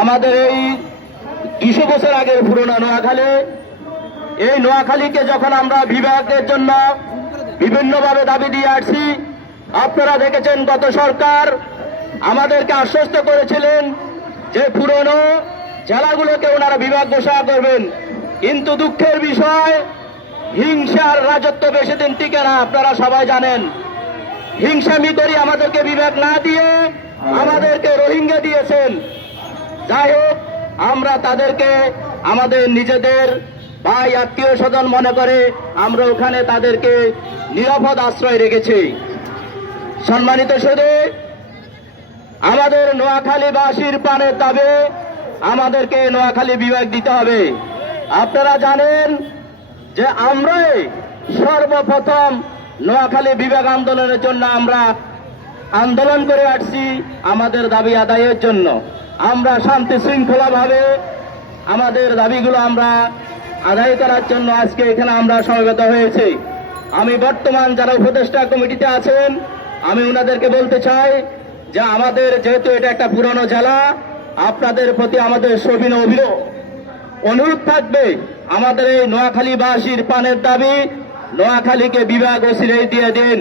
আমাদের এই 200 বছর আগের পুরনো নোয়াখালী, এই নোয়াখালীকে যখন আমরা বিভাগের জন্য বিভিন্নভাবে দাবি দিয়ে আসছি, আপনারা দেখেছেন গত সরকার আমাদেরকে আশ্বস্ত করেছিলেন যে পুরনো জেলাগুলোকে ওনারা বিভাগ ঘোষণা করবেন। কিন্তু দুঃখের বিষয়, হিংসার রাজত্ব বেশি দিন টিকে না, আপনারা সবাই জানেন। হিংসামি করি আমাদেরকে বিভাগ না দিয়ে আমাদেরকে রোহিঙ্গা দিয়েছেন। যাই হোক, আমরা তাদেরকে আমাদের নিজেদের ভাই আত্মীয় স্বজন মনে করে আমরা ওখানে তাদেরকে নিরাপদ আশ্রয় রেখেছি। সম্মানিত সুধী, আমাদের নোয়াখালীবাসীর প্রাণের দাবি আমাদেরকে নোয়াখালী বিভাগ দিতে হবে। আপনারা জানেন যে আমরাই সর্বপ্রথম নোয়াখালী বিভাগ আন্দোলনের জন্য আমরা আন্দোলন করে আসছি আমাদের দাবি আদায়ের জন্য। আমরা শান্তি শৃঙ্খলাভাবে আমাদের দাবিগুলো আমরা আদায় করার জন্য আজকে এখানে আমরা সমবেত হয়েছি। আমি বর্তমান যারা উপদেষ্টা কমিটিতে আছেন, আমি ওনাদেরকে বলতে চাই যে আমাদের যেহেতু এটা একটা পুরনো জেলা, আপনাদের প্রতি আমাদের সবিনয় অনুরোধ থাকবে, আমাদের এই নোয়াখালীবাসীর প্রাণের দাবি নোয়াখালীকে বিভাগ ও সিলেট দিয়ে দিন।